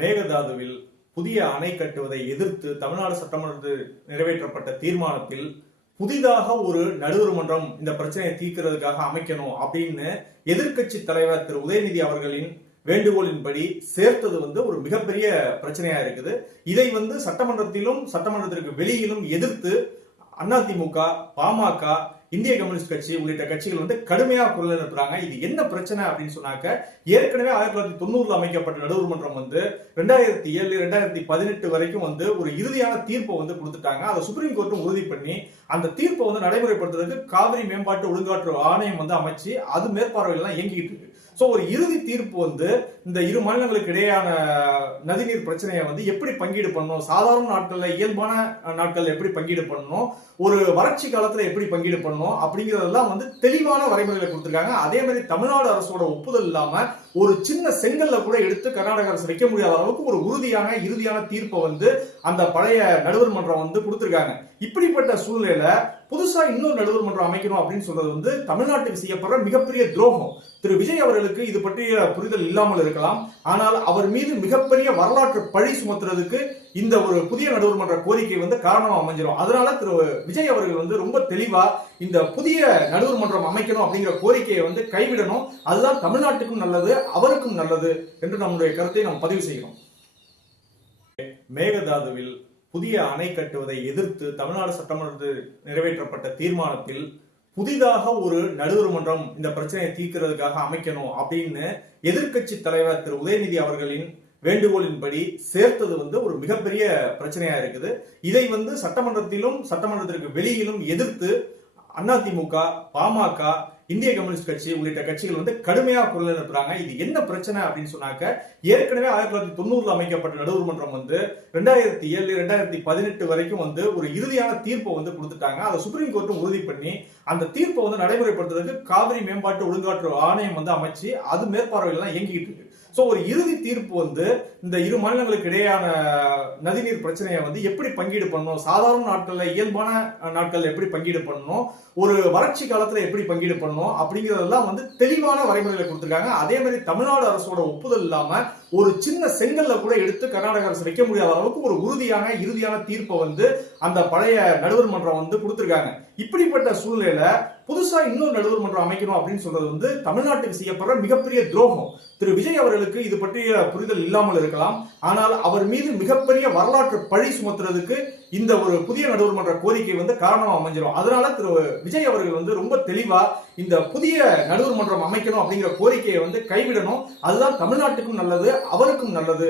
மேகதாதுவில் புதிய அணை கட்டுவதை எதிர்த்து தமிழ்நாடு சட்டமன்றத்தில் நிறைவேற்றப்பட்ட தீர்மானத்தில் புதிதாக ஒரு நடுவர் மன்றம் இந்த பிரச்சனையை தீர்க்கிறதுக்காக அமைக்கணும் அப்படின்னு எதிர்க்கட்சி தலைவர் திரு உதயநிதி அவர்களின் வேண்டுகோளின்படி சேர்த்தது ஒரு மிகப்பெரிய பிரச்சனையா இருக்குது. இதை சட்டமன்றத்திலும் சட்டமன்றத்திற்கு வெளியிலும் எதிர்த்து அதிமுக, பாமக, இந்திய கம்யூனிஸ்ட் கட்சி உள்ளிட்ட கட்சிகள் கடுமையா குரல் எழுப்புறாங்க. இது என்ன பிரச்சனை அப்படின்னு சொன்னாக்க, ஏற்கனவே 1990 அமைக்கப்பட்ட நடுவர் மன்றம் 2007 2018 வரைக்கும் ஒரு இறுதியான தீர்ப்பை கொடுத்துட்டாங்க. அதை சுப்ரீம் கோர்ட்டும் உறுதி பண்ணி அந்த தீர்ப்பை நடைமுறைப்படுத்துறதுக்கு காவிரி மேம்பாட்டு ஒழுங்காற்று ஆணையம் அமைச்சு அது மேற்பார்வையில் தான் இயங்கிட்டு இருக்கு. ஒரு இறுதி தீர்ப்பு இந்த இரு மாநிலங்களுக்கு இடையான நதிநீர் பிரச்சனையை எப்படி பங்கீடு பண்ணணும், சாதாரண நாட்கள்ல இயல்பான நாட்கள்ல எப்படி பங்கீடு பண்ணணும், ஒரு வறட்சி காலத்துல எப்படி பங்கீடு பண்ணணும் அப்படிங்கறதெல்லாம் தெளிவான வரைமுறைகளை கொடுத்திருக்காங்க. அதே மாதிரி தமிழ்நாடு அரசோட ஒப்புதல் இல்லாம ஒரு சின்ன செங்கல்ல கூட எடுத்து கர்நாடக அரசு வைக்க முடியாத அளவுக்கு ஒரு உறுதியான இறுதியான தீர்ப்பை அந்த பழைய நடுவர் மன்றம் கொடுத்திருக்காங்க. இப்படிப்பட்ட சூழ்நிலையில புதுசா இன்னொரு நடுவர் மன்றம் அமைக்கணும் அப்படின்னு சொல்றது தமிழ்நாட்டுக்கு செய்யப்படுற மிகப்பெரிய துரோகம். திரு விஜய் அவர்களுக்கு இது பற்றிய புரிதல் இல்லாமல் இருக்கலாம். ஆனால் அவர் மீது மிகப்பெரிய வரலாற்று பழி சுமத்துறதுக்கு இந்த ஒரு புதிய நடுவர் மன்ற கோரிக்கை காரணமா அமைஞ்சிடும். அதனால திரு விஜய் அவர்கள் ரொம்ப தெளிவா இந்த புதிய நடுவர் மன்றம் அமைக்கணும் அப்படிங்கிற கோரிக்கையை கைவிடணும். அதுதான் தமிழ்நாட்டுக்கும் நல்லது, அவருக்கும் நல்லது என்று நம்முடைய கருத்தை நாம் பதிவு செய்கிறோம். மேகதாதுவில் புதிய அணை கட்டுவதை எதிர்த்து தமிழ்நாடு சட்டமன்றத்தில் நிறைவேற்றப்பட்ட தீர்மானத்தில் புதிதாக ஒரு நடுவர் மன்றம் இந்த பிரச்சனையை தீர்க்கிறதுக்காக அமைக்கணும் அப்படின்னு எதிர்க்கட்சி தலைவர் திரு உதயநிதி அவர்களின் வேண்டுகோளின்படி சேர்த்தது ஒரு மிகப்பெரிய பிரச்சனையா இருக்குது. இதை சட்டமன்றத்திலும் சட்டமன்றத்திற்கு வெளியிலும் எதிர்த்து அதிமுக, பாமக, இந்திய கம்யூனிஸ்ட் கட்சி உள்ளிட்ட கட்சிகள் கடுமையா குரல் எழுப்புறாங்க. இது என்ன பிரச்சனை அப்படின்னு சொன்னாக்க, ஏற்கனவே 1990 அமைக்கப்பட்ட நடுவர் மன்றம் 2007 2018 வரைக்கும் ஒரு இறுதியான தீர்ப்பை கொடுத்துட்டாங்க. அதை சுப்ரீம் கோர்ட்டும் உறுதி பண்ணி அந்த தீர்ப்பை நடைமுறைப்படுத்துறதுக்கு காவிரி மேம்பாட்டு ஒழுங்காற்று ஆணையம் அமைச்சு அது மேற்பார்வையில் தான் இயங்கிட்டு இருக்கு. ஒரு இறுதி தீர்ப்பு இந்த இரு மாநிலங்களுக்கு இடையான நதிநீர் பிரச்சனையை எப்படி பங்கீடு பண்ணணும், சாதாரண நாட்கள்ல இயல்பான நாட்கள்ல எப்படி பங்கீடு பண்ணணும், ஒரு வறட்சி காலத்துல எப்படி பங்கீடு பண்ணணும் அப்படிங்கறதெல்லாம் தெளிவான வரைமுறைகளை கொடுத்திருக்காங்க. அதே மாதிரி தமிழ்நாடு அரசோட ஒப்புதல் இல்லாம ஒரு சின்ன செங்கல்ல கூட எடுத்து கர்நாடக அரசு வைக்க முடியாத அளவுக்கு ஒரு உறுதியான இறுதியான தீர்ப்பை அந்த பழைய நடுவர் மன்றம் கொடுத்திருக்காங்க. இப்படிப்பட்ட சூழ்நிலையில புதுசா இன்னொரு நடுவர் மன்றம் அமைக்கணும் அப்படின்னு சொல்றது தமிழ்நாட்டுக்கு செய்யப்படுற மிகப்பெரிய துரோகம். திரு விஜய் அவர்களுக்கு இது பற்றிய புரிதல் இல்லாமல் இருக்கலாம். ஆனால் அவர் மீது மிகப்பெரிய வரலாற்று பழி சுமத்துறதுக்கு இந்த ஒரு புதிய நடுவர் மன்ற கோரிக்கை காரணமா அமைஞ்சிடும். அதனால திரு விஜய் அவர்கள் ரொம்ப தெளிவா இந்த புதிய நடுவர் மன்றம் அமைக்கணும் அப்படிங்கிற கோரிக்கையை கைவிடணும். அதுதான் தமிழ்நாட்டுக்கும் நல்லது, அவருக்கும் நல்லது.